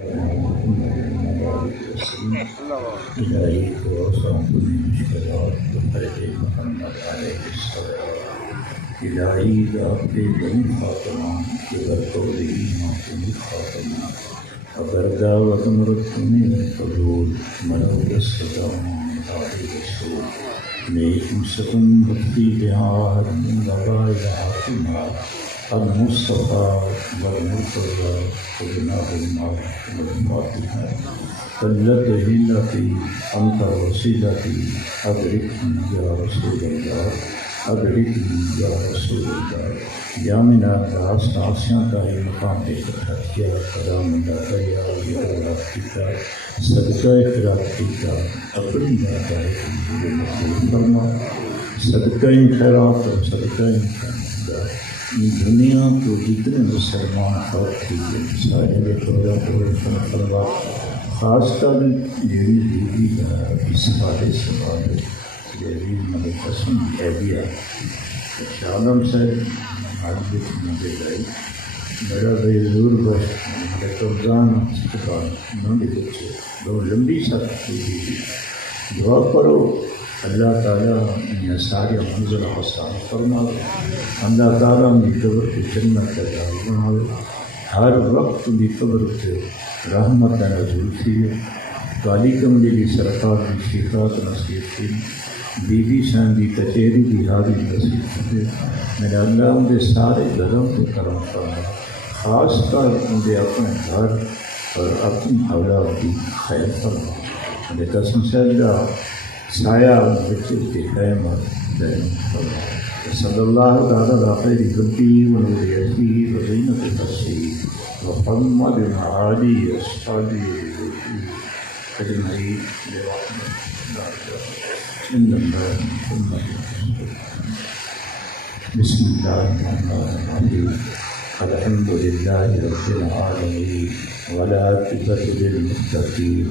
الہی کو آسان کنی مشکلات بخیر محمد علیہ السلام. الہی ذات بنی فاطمہ کے برطوری معصومی خاتمہ اگر دعوت مرتمی قبول منور السلام علیہ رسول نیک مسکن بختی بہار من لبائل حاکمہ المصطفیٰ والمرتضی وجناح الماء والفاتحہ قلت ہلتی انت وسیلتی ادرکنی یا رسول اللہ ادرکنی یا رسول اللہ. یا من الناس ناسیاں کا ہی مقام دے کر کیا قدام داتا یا رفتی کا صدقہ خیراتی کا اپنی داتا ہے مقبول فرما. صدقہ خیرات اور صدقہ خیرات دنیا کو جتنے مسلمان خلق کیے سارے پروگرام کو روشن فرما. خاص کر میری بیوی کا استفادے سے بعد میری مدد قسم ایڈیا شالم سے عادت مجھے گئی میرا بھائی ضرور بس میرے قبضان کے بعد نہ بچے دو لمبی سخت ہوئی دعا کرو اللہ تعالیٰ نے سارے منزل حسان فرما. اللہ تعالیٰ نے قبر کی جنت کا جال بنا. ہر وقت بھی قبر سے رحمت نازل تھی. کالی کملی کی سرکار کی شفاعت نصیب تھی. بی بی شان کی کچہری کی حاضری نصیب تھی. میرے اللہ ان کے سارے گھروں سے کرم فرما. خاص کر ان کے اپنے گھر اور اپنی اولاد کی خیر فرما. میرے قسم سے اللہ سایہ بچے کے قیامت دین فرما. صلی اللہ تعالیٰ علیہ خیر خلقہ ونور یدہ وزینۃ نفسہ محمد وعلی اصحابہ اجمعین بسم اللہ الرحمن الرحیم. الحمد للہ رب العالمین والعاقبۃ للمتقین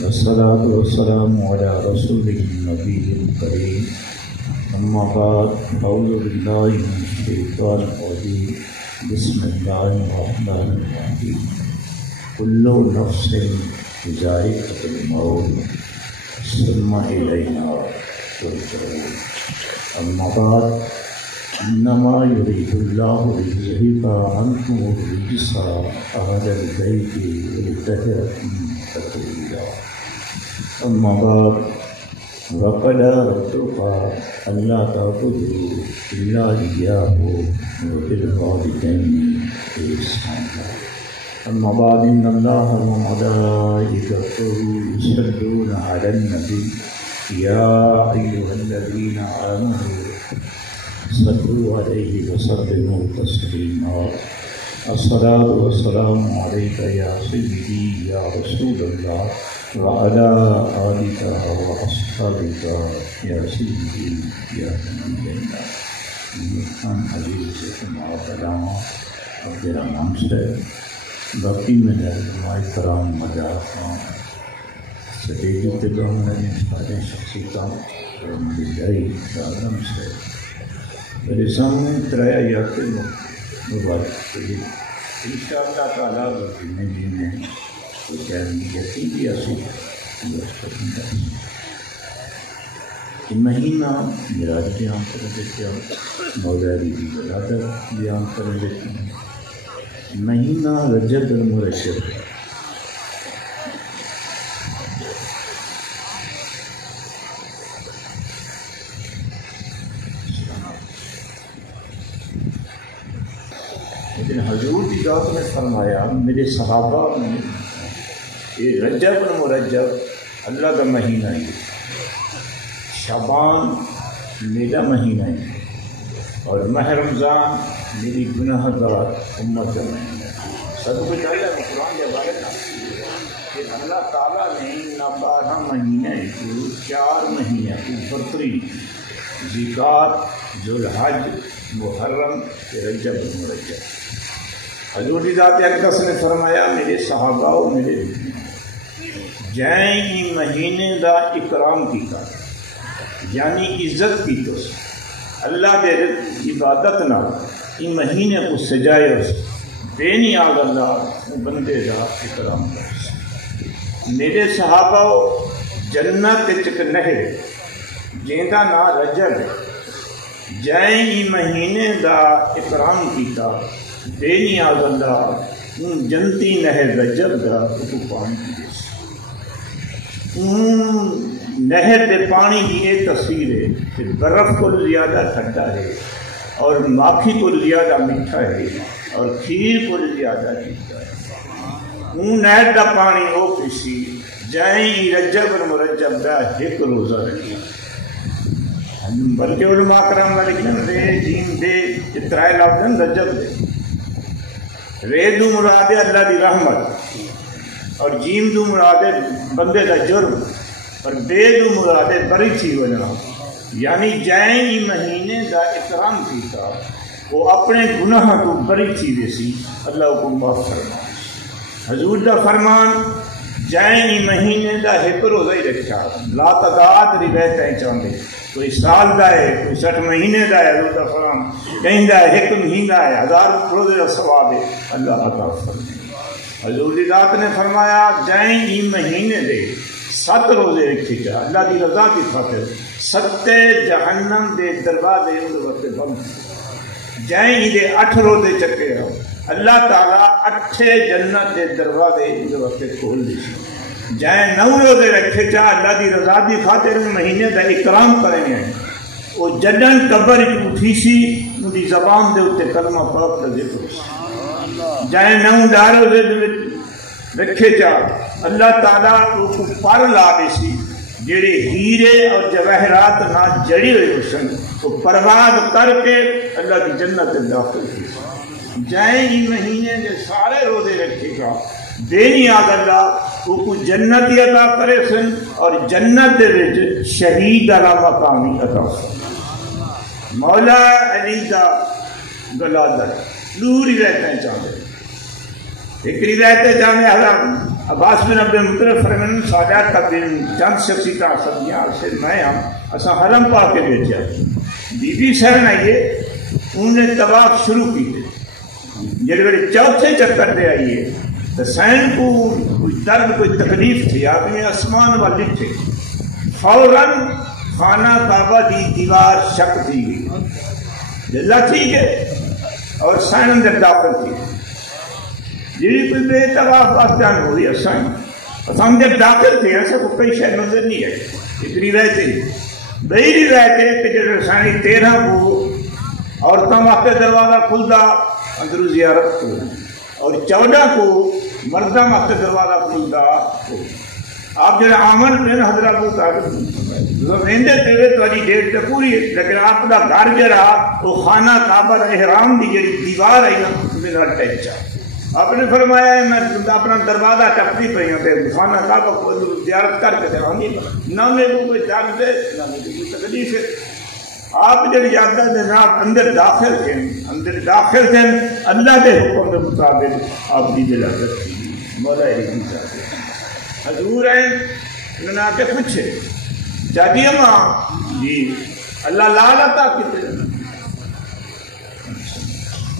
والصلاة والسلام علی رسولہ النبی الکریم. اما بعد اعوذ باللہ من الشیطان الرجیم. بسم اللہ الرحمن الرحیم. کل نفس ذائقۃ الموت ثم الینا ترجعون. اما بعد انما یرید اللہ لیذہب عنکم الرجس اہل البیت ویطہرکم تطہیرا. اما بعد وقضى ربك ألا تعبدوا إلا إياه وبالوالدين إحسانا. أما بعد إن الله وملائكته يصلون على النبي يا أيها الذين آمنوا صلوا عليه وسلموا تسليما. الصلاة والسلام عليك يا سيدي يا رسول الله وعلى آلك وأصحابك يا سيدي يا نبي الله. ہم عزیز سے معافلام عبد الرحمان سے باقی میں علماء کرام مجاہدان سدیجی تگاہ نے سارے شخصیتاں اور مدعی عالم سے میرے سامنے ترایا یاتے مبارک کریں انشاءاللہ تعالیٰ بکینے جی میں تو کہنے یقین بھی اسی یہ مہینہ میراج بیان کر دیتے ہیں مولائی کی ولادت بیان کر دیتے ہیں. مہینہ رجب المرجب لیکن حضور کی ذات نے فرمایا میرے صحابہ نے یہ رجب المرجب اللہ کا مہینہ ہے. شعبان میرا مہینہ ہے اور ماہ رمضان میری گناہ گار امت کا مہینہ ہے. سب کچھ اللہ نے قرآن کے بارے میں کہ اللہ تعالیٰ نے نہ 12 مہینے کو 4 مہینے کو برتری ذکات ذوالحج محرم رجب المرجب. حضور کی ذات اقدس نے فرمایا میرے صحابہ و میرے جائیں یہ مہینے دا اکرام کیتا یعنی عزت کی تو اللہ دے عبادت نہ یہ مہینے کو سجائے بے نیاز اللہ بندے دا اکرام کرے. میرے صحابہ جنت ایک نہر جیندا نا رجب جائیں ہی مہینے دا اکرام کیتا بے نیاز اللہ جنتی نہر رجب دا پانی نہر دے پانی کی یہ تصویر ہے کہ برف کو زیادہ ٹھنڈا ہے اور ماکھی کو زیادہ میٹھا ہے اور کھیر کو زیادہ میٹھا ہے. نہر دا پانی وہ پیسی جائیں رجب اور مرجب دا ایک روزہ رکھی. بلکہ علماء کرام نے لکھنا دے جیم دے اترائے لفظ رجب دے رے دو مراد اللہ دی رحمت اور جیم دو مراد بندے دا جرم اور بے دو مراد بری تھی وجہ یعنی جائیں ہی مہینے دا اکرام کیتا وہ اپنے گناہ کو بری تھی ویسی اللہ کو معاف فرما. حضور دا فرمان جائیں ہی مہینے دا ایک روزہ ہی رکھا لا تعداد روایتیں چاہتے کوئی سال دا ہے کوئی 60 مہینے دا ہے. حضور دا فرمان کہیں دا ہے ایک مہینہ ہے 1000 روزے کا ثواب ہے اللہ عطا فرمائے. حضور دی ذات نے فرمایا جائیں ہی مہینے دے 7 روزے رکھے جا اللہ کی رضا کی خاطر 7 جہنم دے دروازے ان وقت بند جائیں ہی دے 8 روزے چکے رہو اللہ تعالیٰ 8 جنت دے دروازے ان وقت کھول دی. جائیں 9 روزے رکھے جا اللہ کی رضا کی خاطر ان مہینے دا اکرام کریں گے. وہ جدن قبر اٹھی سی ان کی زبان دے اتنے کلمہ پاک کا ذکر. جائیں 9 روزے رکھے جا اللہ تعالیٰ کو پر لا دے سی جڑے ہیرے اور جواہرات نہ جڑی ہوئے حسن وہ پرواز کر کے اللہ کی جنت داخل کی. جائیں ہی مہینے کے سارے روزے رکھے گا بے نیاز اللہ وہ کو جنت عطا کرے سن اور جنت دے وچ شہید والا مقام عطا کرے. مولا علی دا گلادر دو روایتیں چاہتے ایک روایت جامع حضرت عباس بن عبد المطلب فرمان سادات کا بن چند شخصیتاں سبیاں سے میں ہم اساں حرم پا کے بیٹھا بی بی سہن آئیے انہوں نے طواف شروع کی تھے جب میرے چوتھے چکر دے آئیے تو سین کو کوئی درد کوئی تکلیف تھی آپ نے آسمان والی تھے فوراً خانہ کعبہ دی دیوار شک دی گئی اللہ ٹھیک ہے اور سین اندر داخل تھی جی کوئی بے طواف آستان ہو رہی ہے سائن اندر داخل تھے ایسا کو کئی شہر نظر نہیں ہے. ایک روایت ہے بئی روایت ہے کہ جب سائن 13 کو عورتوں واسطے دروازہ کھلتا اندر زیارت کو اور 14 کو مردوں واسطے دروازہ کھلتا آپ جب آمن میں حضرات کو طاقت رہندے تھے تو ڈیٹ تو پوری لیکن آپ کا گھر جڑا وہ خانہ کعبہ احرام کی جڑی دیوار ہے نا ٹچ آپ نے فرمایا ہے میں اپنا دروازہ ٹپتی پی ہوں خانہ کعبہ کو زیارت کر کے جاؤں گی نہ میرے کو کوئی درد ہے نہ میرے کوئی تکلیف ہے. آپ جب اجازت دے اندر داخل تھے اللہ کے حکم کے مطابق آپ کی اجازت تھی. مولا علی چاہتے حضور ہیں انہوں نے آ کے پوچھے چاہتی ماں جی اللہ لال عطا کیتے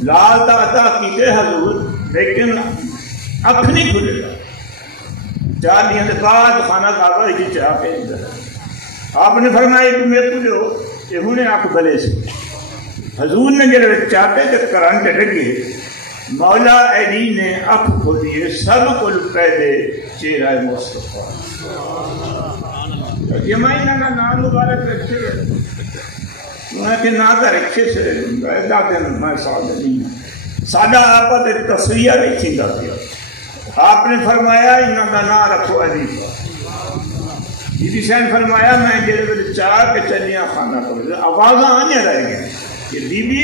لال عطا کیتے حضور لیکن اکھ نہیں کھلے گا 4 دن کے بعد خانہ کعبہ کی چاہ کے آپ نے فرمایا کہ میرے کو جو یہ نے اکھ بلے سے حضور نے جب چاہتے جب کرانٹ لگے مولا علی نے اکھ کھولیے سب کو پہلے چہرہ مصطفیٰ جمعینہ کا نام مبارک رکھے انہیں کہ نہ کا رکھے سے داتے میں سادہ نہیں سادہ آپ کا تصویہ نہیں تھی دیا. آپ نے فرمایا انہوں کا نام رکھو علی بی بی سین فرمایا میں جب چاہ کے چلیاں خانہ کرو آوازاں آنے رہ گئے کہ بی بی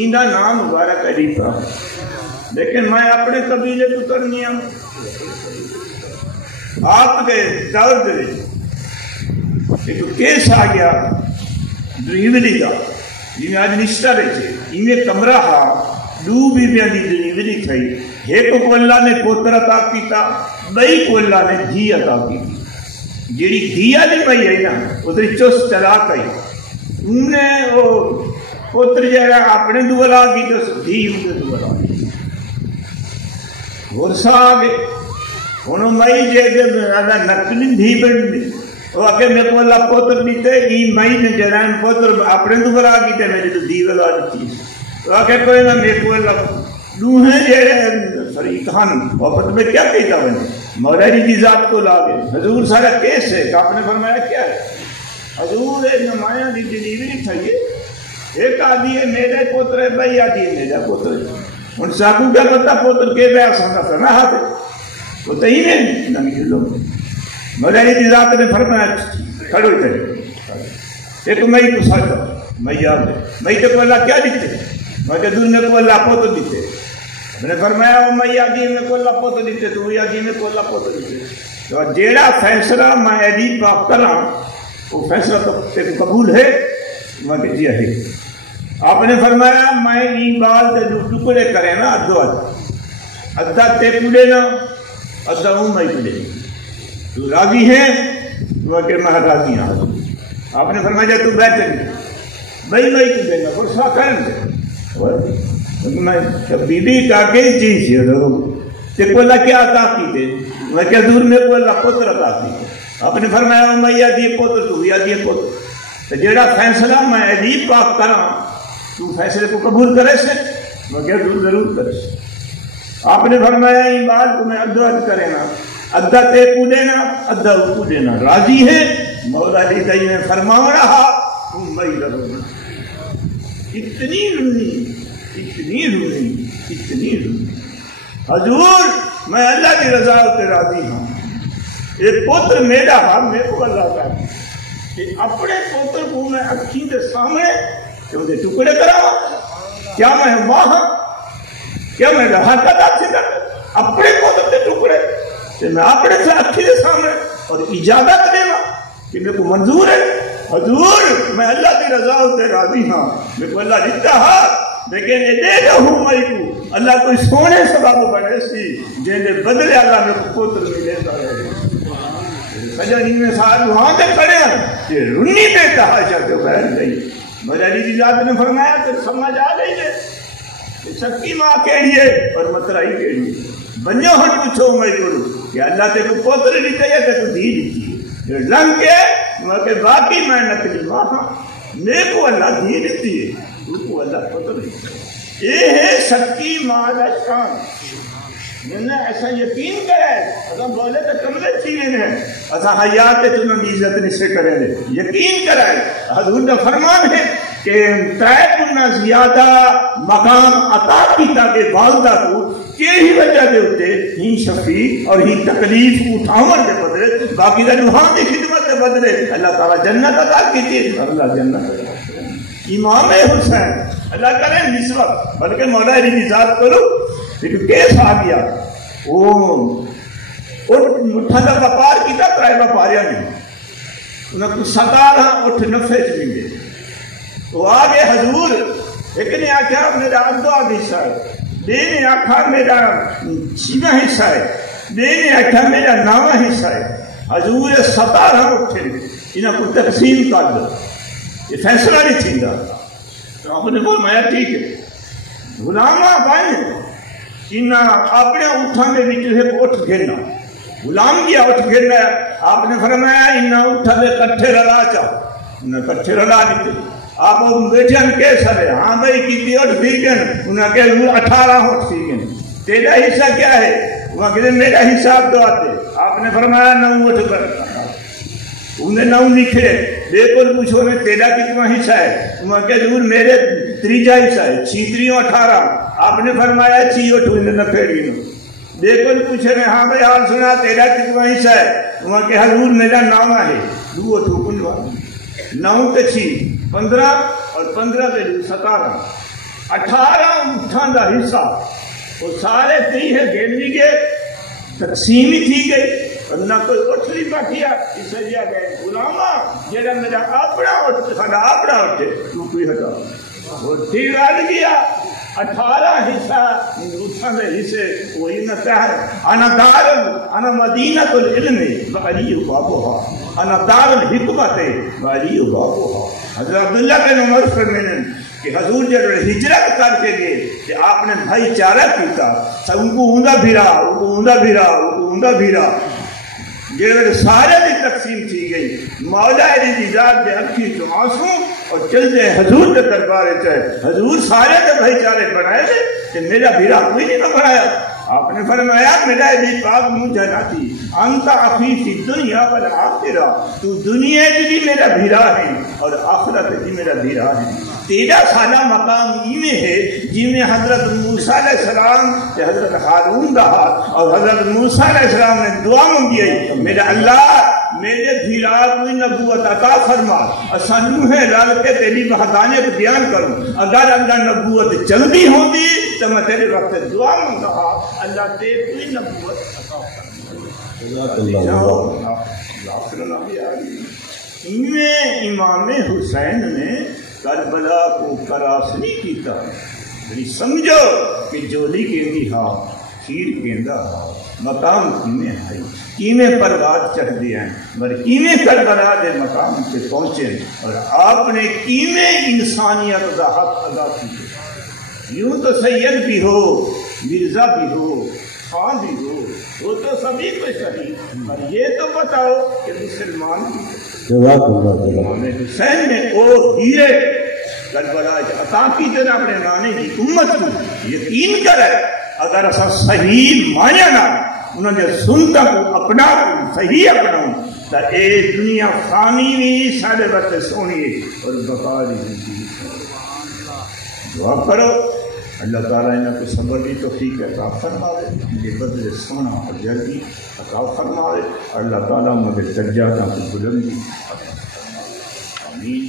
ایندہ نام مبارک علی کا لیکن میں اپنے قبیلے کو کرنی ہوں آپ کے دور دے ایک کیس آ گیا ڈریوری کا جنہیں آج نشتہ رہے انہیں کمرہ ہا 2 بیویاں دی ڈریوری تھی ایک کو اللہ نے پوتر عطا کیتا بئی کو اللہ نے دھی عطا کی جیڑی دھیا نہیں پئی ہے نا ادھر چست طلاق آئی انہیں وہ پوتر جہاں اپنے دولا کی تو دھی انہیں دولا غرصہ آگے انہوں مئی جے دے نقلی دھی بڑھنی وہ آگے میں کو اللہ پوتر دیتے ای مئی نے جرائن پوتر اپنے دو برا کیتے میرے تو دھی والا چیز وہ آگے کوئی نہ میں کو اللہ دوہیں جیرے فریقان وقت میں کیا کہتا ہوئے مولا کی ذات کو لاگے حضور سارا کیس ہے کہ آپ نے فرمایا کیا ہے حضور ایک نمایاں دی ڈیلیوری تھائیے ایک آدھی ہے میرے پوتر ہے بھائی آدھی ہے میرا پوتر ہے ان ساکو کیا پتا پوتر کے بے آسان کا نہ ہاتھ وہ تو ہی نہیں نمی لوگ مولا کی ذات نے فرمایا کھڑو کرے ایک مئی کو ساتھ مئی یاد ہے مئی تو اللہ کیا دیتے میں کہ دور میں کو اللہ پوتر دیتے میں نے فرمایا وہ میں آگی میں کو اللہ پوتر دیتے تو وہ آگی میں کو اللہ پوتر دیتے تو جیڑا فیصلہ میں علی پاک کرا وہ فیصلہ تو قبول ہے میں کہ جی ہے آپ نے فرمایا میں این بال دے دو ٹکڑے کرے نا ادھو ادھا تے کڑے نا ادھا ہوں میں کڑے تو راضی ہے وہ کہ میں راضی ہوں آپ نے فرمایا تو بیٹھے بھائی میں کڑے نا فرصہ کرن دے میں بی بی کا کے چیز ہے تے کو اللہ کیا عطا کی دے میں کہ دور میں کو اللہ پتر عطا کی آپ نے فرمایا میں یا دی پتر تو یا دی پتر تو جیڑا فیصلہ میں علی پاک کرا تو فیصلے کو قبول کرے سے میں کہ ضرور کرے سے آپ نے فرمایا این بات کو میں ادھا کرے نا ادھا تے کو دینا ادھا کو دینا راضی ہے مولا علی دائی نے فرماؤ رہا تم بھائی رہو اتنی رونی حضور میں اللہ کی رضا سے راضی ہوں ایک پوتر میرا میرے کو اللہ کا کہ اپنے پوتر کو میں اکھیں کے سامنے کہ مجھے ٹکڑے کراؤں کیا میں وہاں کیا میں رہا کا سے کر اپنے پوتر کے ٹکڑے کہ میں اپنے سے اکھیں کے سامنے اور اجازت دینا کہ میرے کو منظور ہے حضور میں اللہ کی رضا سے راضی ہوں میرے کو اللہ دیتا ہے لیکن یہ دے رہوں میں کو اللہ کوئی سونے سبب بڑھے سی جنہیں بدلے اللہ میں پوتر ملے رہے سجانی میں ساتھ وہاں تک کھڑے ہیں کہ رنی پہ کہا چاہتے بہن گئی مولا علی کی ذات نے فرمایا تو سمجھ آ گئی ہے کہ سکی ماں کہڑی ہے اور مترائی کہڑی ہے بنجو ہن پوچھو میں کروں کہ اللہ تے کو پوتر دیتے ہے تو دی دیتی ہے لنگ کے کہ باقی میں نکلی ماں میرے کو اللہ دی دیتی ہے تو کو اللہ پوتر دیتی ہے یہ ہے سکی ماں کا شان میں نے ایسا یقین کرا ہے اگر بولے تو کملے چیزیں ہیں ایسا حیات ہے تمہیں عزت نہیں سے کریں گے یقین کرا ہے حضور کا فرمان ہے کہ تائے کنہ زیادہ مقام عطا کی تاکہ والدہ کو ہی وجہ دے ہوتے ہی شفیع اور ہی تکلیف اٹھاون دے بدلے باقی دا نوحان دی خدمت دے بدلے اللہ تعالیٰ جنت عطا کی تھی اللہ جنت امام حسین اللہ کرے نسبت بلکہ مولا علی کی ذات کرو لیکن کیس آ گیا وہ مٹھا دا وپار کی تا ترائے وپاریا نہیں انہوں کو 17 اٹھ نفے چلیں تو آگے حضور ایک نے آکھا میرا اردو آگے حصہ ہے بے نے آکھا میرا چھینا حصہ ہے بے نے آکھا میرا ناما حصہ ہے حضور 17 اٹھے انہوں کو تقسیم کر دو یہ فیصلہ نہیں تھی دا تو آپ نے فرمایا ٹھیک ہے غلامہ بائیں انہاں اپنے اٹھاں دے وچ اٹھ گھرنا غلام کیا اٹھ گھرنا آپ نے فرمایا انہاں اٹھاں دے کٹھے رلا چاہو انہاں کٹھے رلا دیتے آپ بیٹھے ہم کیسا ہے ہاں بھائی کتنی اٹھ سی گئے انہاں کہ 18 اٹھ سی گئے تیرا حصہ کیا ہے وہاں کہ میرا حساب دو آتے آپ نے فرمایا 9 اٹھ کر انہیں 9 لکھے بالکل پوچھو میں تیرا کتنا حصہ ہے وہاں کہ ضرور میرے تریجا حصہ ہے 6 3 18 آپ نے فرمایا 6 اٹھ انہیں نہ پھیڑی نو بالکل پوچھے میں ہاں بھائی حال سنا تیرا کتنا حصہ ہے وہاں کہ حضور میرا 9 ہے 2 اٹھ کنوا 9 تے 6 15 اور 15 تے 17 18 اٹھاں دا حصہ وہ سارے 3 ہے گھیرنی کے تقسیم ہی تھی گئی اور نہ کوئی اٹھلی بیٹھیا اس لیا گئے غلامہ جیڑا میرا اپنا اٹھ ساڈا اپنا اٹھے تو کوئی ہٹا وہ ٹھیک رہ گیا 18 حصہ ہندوستان کے حصے وہی نہ ہے انا دار انا مدینہ العلم وعلی بابها انا دار الحکمت وعلی بابها. حضرت عبداللہ بن عمر فرماتے ہیں کہ حضور جب ہجرت کر کے گئے کہ آپ نے بھائی چارہ کیتا ان کو اوندا بھیرا جب سارے کی تقسیم تھی گئی مولا علی ذات دے اکھی تو آنسو اور چلتے حضور کے دربار چاہے حضور سارے کے بھائی چارے بنائے تھے کہ میرا بھیرا کوئی نہیں بنایا. آپ نے فرمایا میرا علی پاک مجھے نہ تھی انت اخی فی دنیا والآخرہ تو دنیا کی بھی میرا بھیرا ہے اور آخرت کی میرا بھیرا ہے. 13 سالہ مقام میں ہے جن میں حضرت موسیٰ علیہ السلام سے حضرت ہارون رہا اور حضرت موسیٰ علیہ السلام نے دعا مانگی ہے میرا اللہ میرے بھیرا کوئی نبوت عطا فرما اور سنو ہے لال کے تیری وحدانیت بیان کروں. اگر اللہ نبوت جلدی ہوتی تو میں تیرے وقت دعا مانگ رہا اللہ تے کوئی نبوت عطا فرما. امام حسین نے کربلا کو کراسنی کیتا یعنی سمجھو کہ جولی کہندی ہاں کھیر کہندا مقام کینے آئی کینے پرواد چڑھ دیا ہیں مگر کینے کربلا دے مقام سے پہنچے اور آپ نے کینے انسانیت کا حق ادا کیا. یوں تو سید بھی ہو مرزا بھی ہو خان بھی ہو وہ تو سبھی کو صحیح پر یہ تو بتاؤ کہ مسلمان حسین نے وہ ہیرے کربلا عطا کی تے اپنے نانے کی امت کو یقین کرے اگر اسا صحیح مانے نہ انہوں نے سنتا کو اپنا صحیح اپناؤں تو اے دنیا فانی بھی سارے وقت سونی ہے اور بقا بھی. دعا کرو اللہ تعالیٰ انہیں کو صبر بھی توفیق عطا فرمائے مجھے بدل سونا اور جلدی عطا فرمائے اور اللہ تعالیٰ مجھے درجاتوں کی بلندی عطا فرمائے. آمین.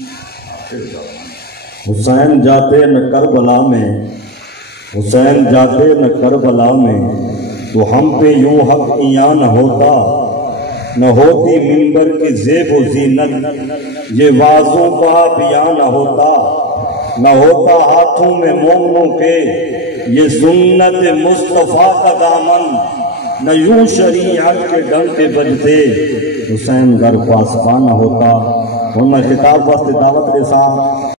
حسین جاتے نہ کربلا میں حسین جاتے نہ کربلا میں تو ہم پہ یوں حق عیاں نہ ہوتا نہ ہوتی منبر کی زیب و زینت یہ وعظوں کا بیاں نہ ہوتا نہ ہوتا ہاتھوں میں مومنوں کے یہ سنت مصطفیٰ کا دامن نہ یوں شریعت کے ڈنکے بجتے حسین گھر پاسباں نہ ہوتا. اور میں خطاب واسطے دعوت کے ساتھ